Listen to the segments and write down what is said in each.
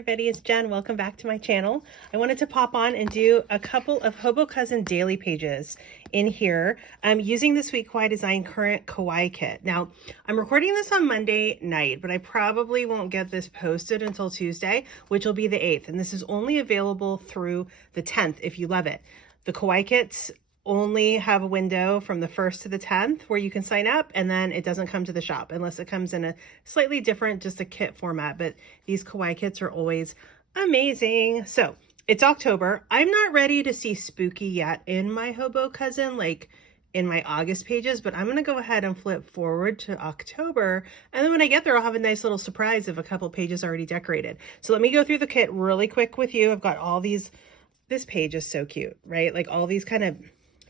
everybody, it's Jen. Welcome back to my channel. I wanted to pop on and do a couple of Hobo Cousin daily pages in here. I'm using the Sweet Kawaii Design current Kawaii Kit. Now, I'm recording this on Monday night, but I probably won't get this posted until Tuesday, which will be the 8th. And this is only available through the 10th if you love it. The Kawaii Kits only have a window from the 1st to the 10th where you can sign up, and then it doesn't come to the shop unless it comes in a slightly different, just a kit format. But these Kawaii Kits are always amazing. So it's October. I'm not ready to see spooky yet in my Hobo Cousin, like in my August pages, but I'm going to go ahead and flip forward to October. And then when I get there, I'll have a nice little surprise of a couple pages already decorated. So let me go through the kit really quick with you. I've got all these. This page is so cute, right? Like all these kind of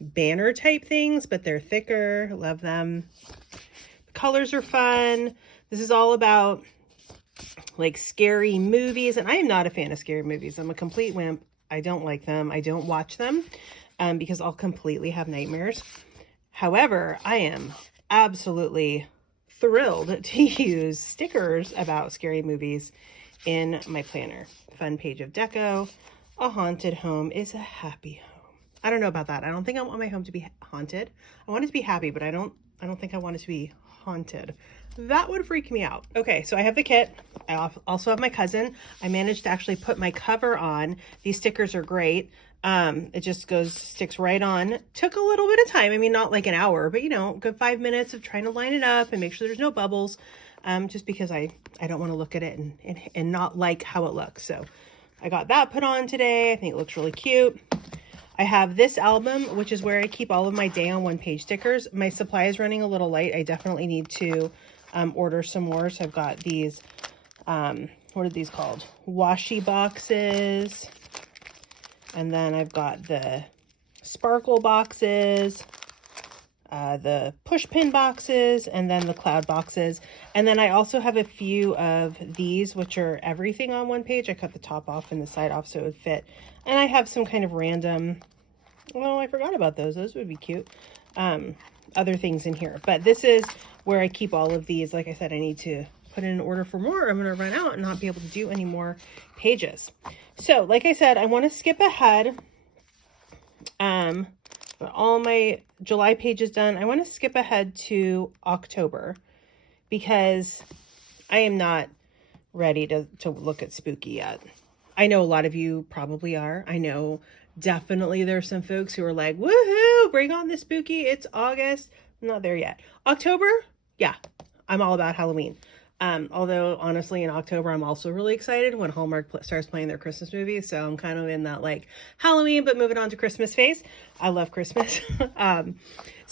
banner type things, but they're thicker. Love them. The colors are fun. This is all about like scary movies, and I am not a fan of scary movies. I'm a complete wimp. I don't like them. I don't watch them because I'll completely have nightmares. However, I am absolutely thrilled to use stickers about scary movies in my planner. Fun page of deco. A haunted home is a happy home. I don't know about that. I don't think I want my home to be haunted. I want it to be happy, but I don't think I want it to be haunted. That would freak me out. Okay, so I have the kit. I also have my cousin. I managed to actually put my cover on. These stickers are great. It just sticks right on. Took a little bit of time. I mean, not like an hour, but you know, good 5 minutes of trying to line it up and make sure there's no bubbles. Just because I don't want to look at it and not like how it looks. So I got that put on today. I think it looks really cute. I have this album, which is where I keep all of my day on one page stickers. My supply is running a little light. I definitely need to order some more. So I've got these, what are these called? Washi boxes. And then I've got the sparkle boxes, the push pin boxes, and then the cloud boxes. And then I also have a few of these, which are everything on one page. I cut the top off and the side off so it would fit. And I have some kind of random, oh, I forgot about those. Those would be cute. Other things in here. But this is where I keep all of these. Like I said, I need to put in an order for more. I'm going to run out and not be able to do any more pages. So, like I said, I want to skip ahead. All my July pages done. I want to skip ahead to October because I am not ready to look at spooky yet. I know a lot of you probably are. I know definitely there's some folks who are like, woohoo, bring on the spooky. It's August. I'm not there yet. October, yeah, I'm all about Halloween. Although honestly in October, I'm also really excited when Hallmark starts playing their Christmas movies. So I'm kind of in that like Halloween, but moving on to Christmas phase. I love Christmas. I'm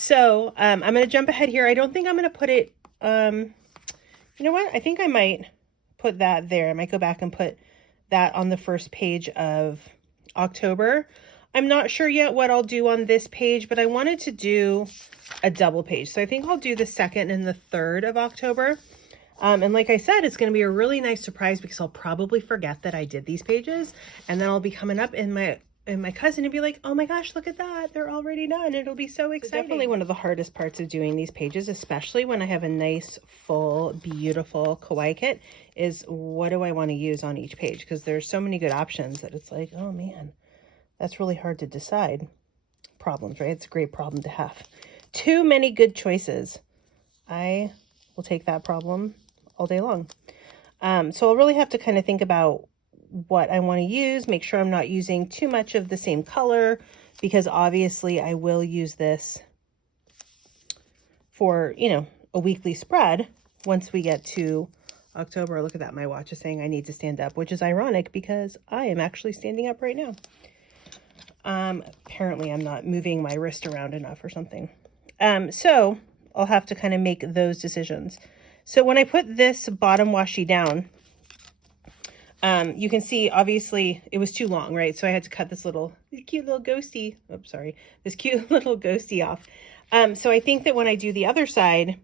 going to jump ahead here. I don't think I'm going to put it, you know what? I think I might put that there. I might go back and put that on the first page of October. I'm not sure yet what I'll do on this page, but I wanted to do a double page. So I think I'll do the 2nd and the 3rd of October. And like I said, it's going to be a really nice surprise because I'll probably forget that I did these pages, and then I'll be coming up in my cousin and be like, oh my gosh, look at that. They're already done. It'll be so exciting. So definitely one of the hardest parts of doing these pages, especially when I have a nice, full, beautiful Kawaii Kit, is what do I want to use on each page? Because there's so many good options that it's like, oh man, that's really hard to decide. Problems, right? It's a great problem to have. Too many good choices. I will take that problem all day long. So I'll really have to kind of think about what I want to use, make sure I'm not using too much of the same color, because obviously I will use this for, you know, a weekly spread once we get to October. Look at that. My watch is saying I need to stand up, which is ironic because I am actually standing up right now. Apparently I'm not moving my wrist around enough or something. So I'll have to kind of make those decisions. So when I put this bottom washi down, you can see, obviously, it was too long, right? So I had to cut this cute little ghosty, oops, sorry, this cute little ghosty off. So I think that when I do the other side,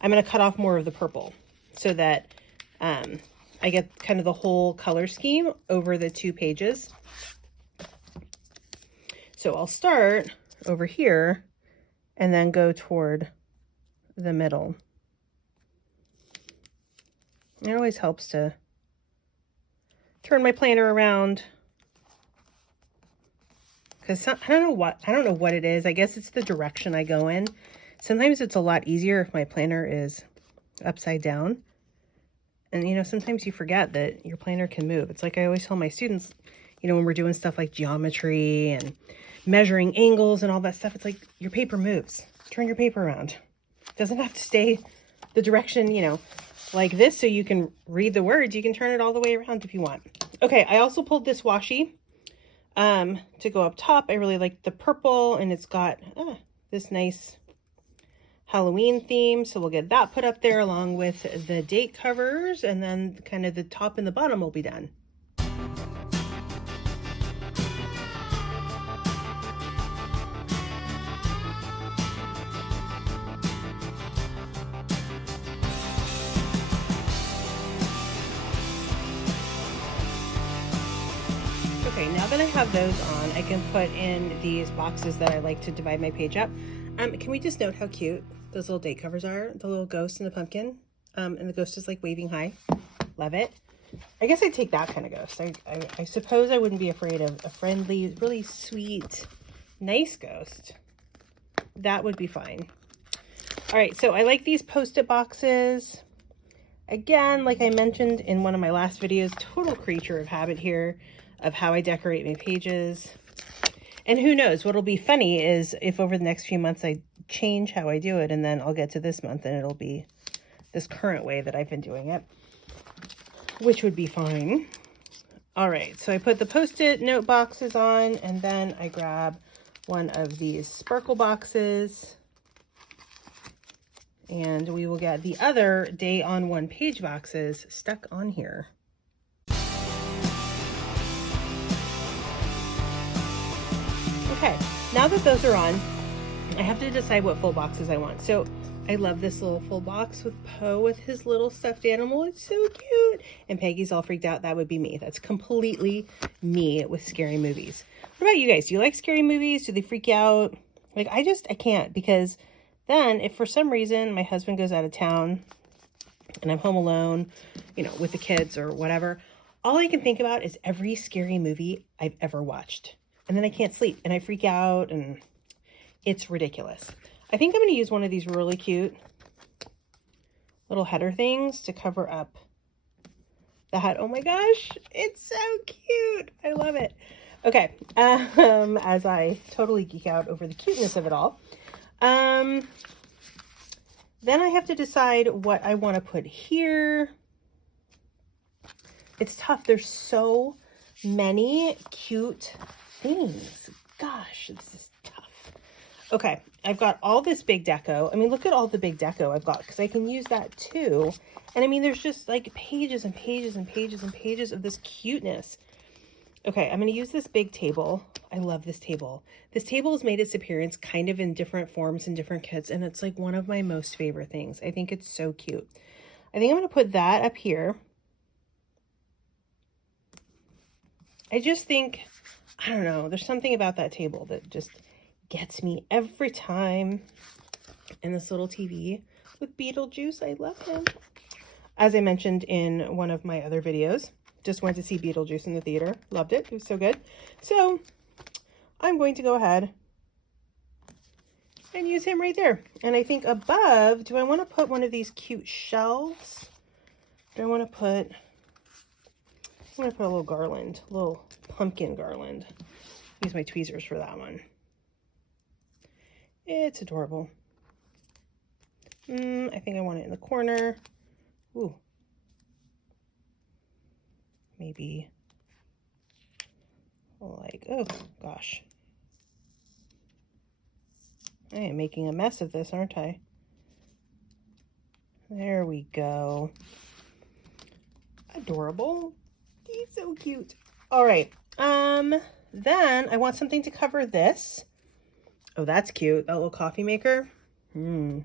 I'm going to cut off more of the purple so that I get kind of the whole color scheme over the 2 pages. So I'll start over here and then go toward the middle. It always helps to turn my planner around. Because I don't know what it is. I guess it's the direction I go in. Sometimes it's a lot easier if my planner is upside down. And, you know, sometimes you forget that your planner can move. It's like I always tell my students, you know, when we're doing stuff like geometry and measuring angles and all that stuff, it's like your paper moves. Turn your paper around. It doesn't have to stay the direction, you know, like this so you can read the words. You can turn it all the way around if you want. Okay, I also pulled this washi to go up top. I really like the purple, and it's got this nice Halloween theme, so we'll get that put up there along with the date covers, and then kind of the top and the bottom will be done. Okay, now that I have those on, I can put in these boxes that I like to divide my page up. Can we just note how cute those little date covers are? The little ghost and the pumpkin. And the ghost is like waving hi. Love it. I guess I'd take that kind of ghost. I suppose I wouldn't be afraid of a friendly, really sweet, nice ghost. That would be fine. All right, so I like these Post-it boxes. Again, like I mentioned in one of my last videos, total creature of habit here of how I decorate my pages. And who knows, what'll be funny is if over the next few months I change how I do it, and then I'll get to this month and it'll be this current way that I've been doing it, which would be fine. All right, so I put the Post-it note boxes on, and then I grab one of these sparkle boxes, and we will get the other day on one page boxes stuck on here. Okay, now that those are on, I have to decide what full boxes I want. So I love this little full box with Poe with his little stuffed animal. It's so cute. And Peggy's all freaked out. That would be me. That's completely me with scary movies. What about you guys? Do you like scary movies? Do they freak you out? Like, I can't, because then if for some reason my husband goes out of town and I'm home alone, you know, with the kids or whatever, all I can think about is every scary movie I've ever watched. And then I can't sleep and I freak out and it's ridiculous. I think I'm going to use one of these really cute little header things to cover up the hat. Oh my gosh, it's so cute. I love it. Okay, as I totally geek out over the cuteness of it all, then I have to decide what I want to put here. It's tough. There's so many cute things. Gosh, this is tough. Okay, I've got all this big deco. I mean, look at all the big deco I've got, because I can use that too. And I mean, there's just like pages and pages and pages and pages of this cuteness. Okay, I'm going to use this big table. I love this table. This table has made its appearance kind of in different forms and different kits, and it's like one of my most favorite things. I think it's so cute. I think I'm going to put that up here. I just think, I don't know, there's something about that table that just gets me every time. And this little TV with Beetlejuice, I love him. As I mentioned in one of my other videos, just went to see Beetlejuice in the theater. Loved it. It was so good. So I'm going to go ahead and use him right there. And I think above, do I want to put one of these cute shelves? Do I want to put, I'm going to put a little garland, a little pumpkin garland. Use my tweezers for that one. It's adorable. I think I want it in the corner. Ooh. Maybe like, oh gosh. I am making a mess of this, aren't I? There we go. Adorable. He's so cute. All right. Then I want something to cover this. Oh, that's cute. That little coffee maker. Will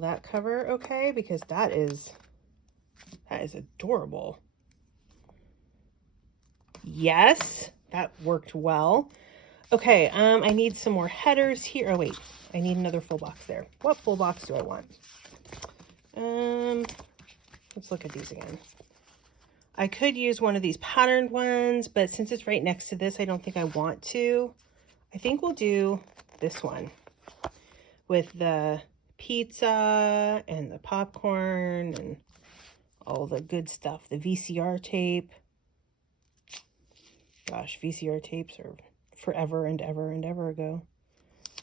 that cover okay? Because that is adorable. Yes, that worked well. Okay, I need some more headers here. Oh wait, I need another full box there. What full box do I want? Let's look at these again. I could use one of these patterned ones, but since it's right next to this, I don't think I want to. I think we'll do this one with the pizza and the popcorn and all the good stuff. The VCR tape. Gosh, VCR tapes are forever and ever and ever ago.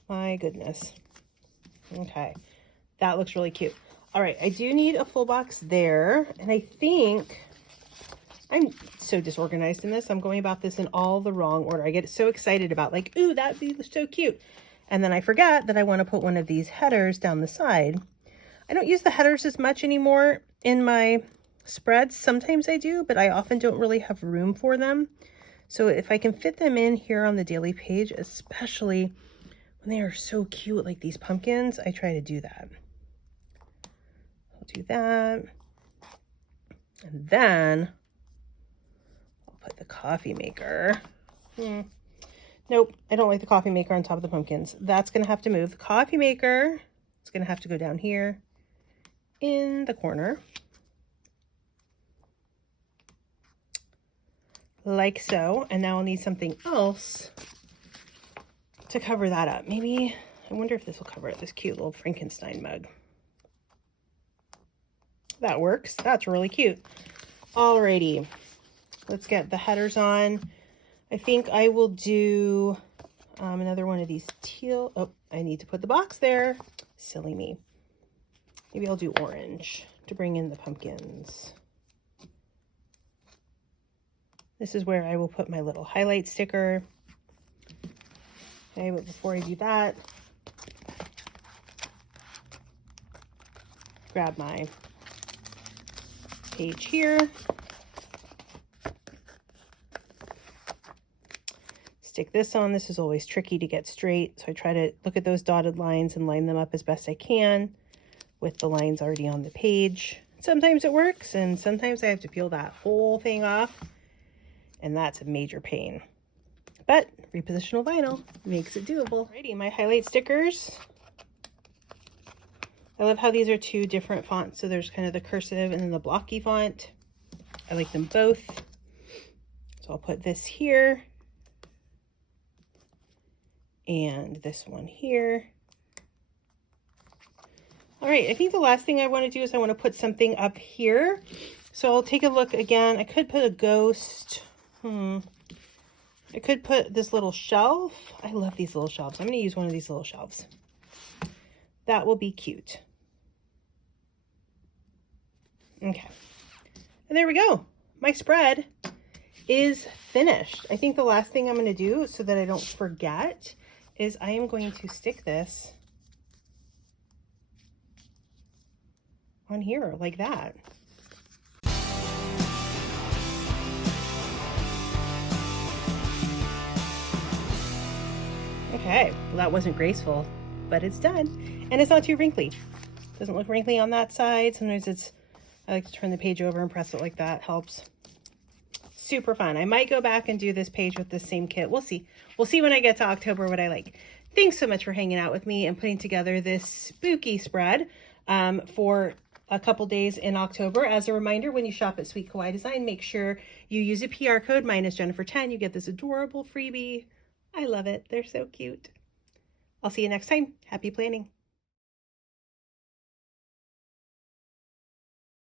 My goodness. Okay, that looks really cute. All right, I do need a full box there, and I think I'm so disorganized in this. I'm going about this in all the wrong order. I get so excited about like, ooh, that'd be so cute. And then I forget that I want to put one of these headers down the side. I don't use the headers as much anymore in my spreads. Sometimes I do, but I often don't really have room for them. So if I can fit them in here on the daily page, especially when they are so cute, like these pumpkins, I try to do that. I'll do that. And then I'll put the coffee maker. Nope, I don't like the coffee maker on top of the pumpkins. That's going to have to move. The coffee maker is going to have to go down here in the corner. Like so. And now I'll need something else to cover that up. Maybe, I wonder if this will cover it, this cute little Frankenstein mug. That works. That's really cute. Alrighty, let's get the headers on. I think I will do another one of these teal. Oh, I need to put the box there. Silly me. Maybe I'll do orange to bring in the pumpkins. This is where I will put my little highlight sticker. Okay, but before I do that, grab my page here. Stick this on. This is always tricky to get straight, so I try to look at those dotted lines and line them up as best I can with the lines already on the page. Sometimes it works, and sometimes I have to peel that whole thing off, and that's a major pain. But repositional vinyl makes it doable. Alrighty, my highlight stickers. I love how these are two different fonts, so there's kind of the cursive and then the blocky font. I like them both. So I'll put this here. And this one here. All right, I think the last thing I want to do is I want to put something up here. So I'll take a look again. I could put a ghost. I could put this little shelf. I love these little shelves. I'm going to use one of these little shelves. That will be cute. Okay. And there we go. My spread is finished. I think the last thing I'm going to do so that I don't forget is I am going to stick this on here like that. Okay, well, that wasn't graceful, but it's done. And it's not too wrinkly. Doesn't look wrinkly on that side. Sometimes I like to turn the page over and press it like that. Helps. Super fun. I might go back and do this page with the same kit. We'll see. We'll see when I get to October what I like. Thanks so much for hanging out with me and putting together this spooky spread for a couple days in October. As a reminder, when you shop at Sweet Kawaii Design, make sure you use a PR code. Mine is Jennifer10. You get this adorable freebie. I love it. They're so cute. I'll see you next time. Happy planning.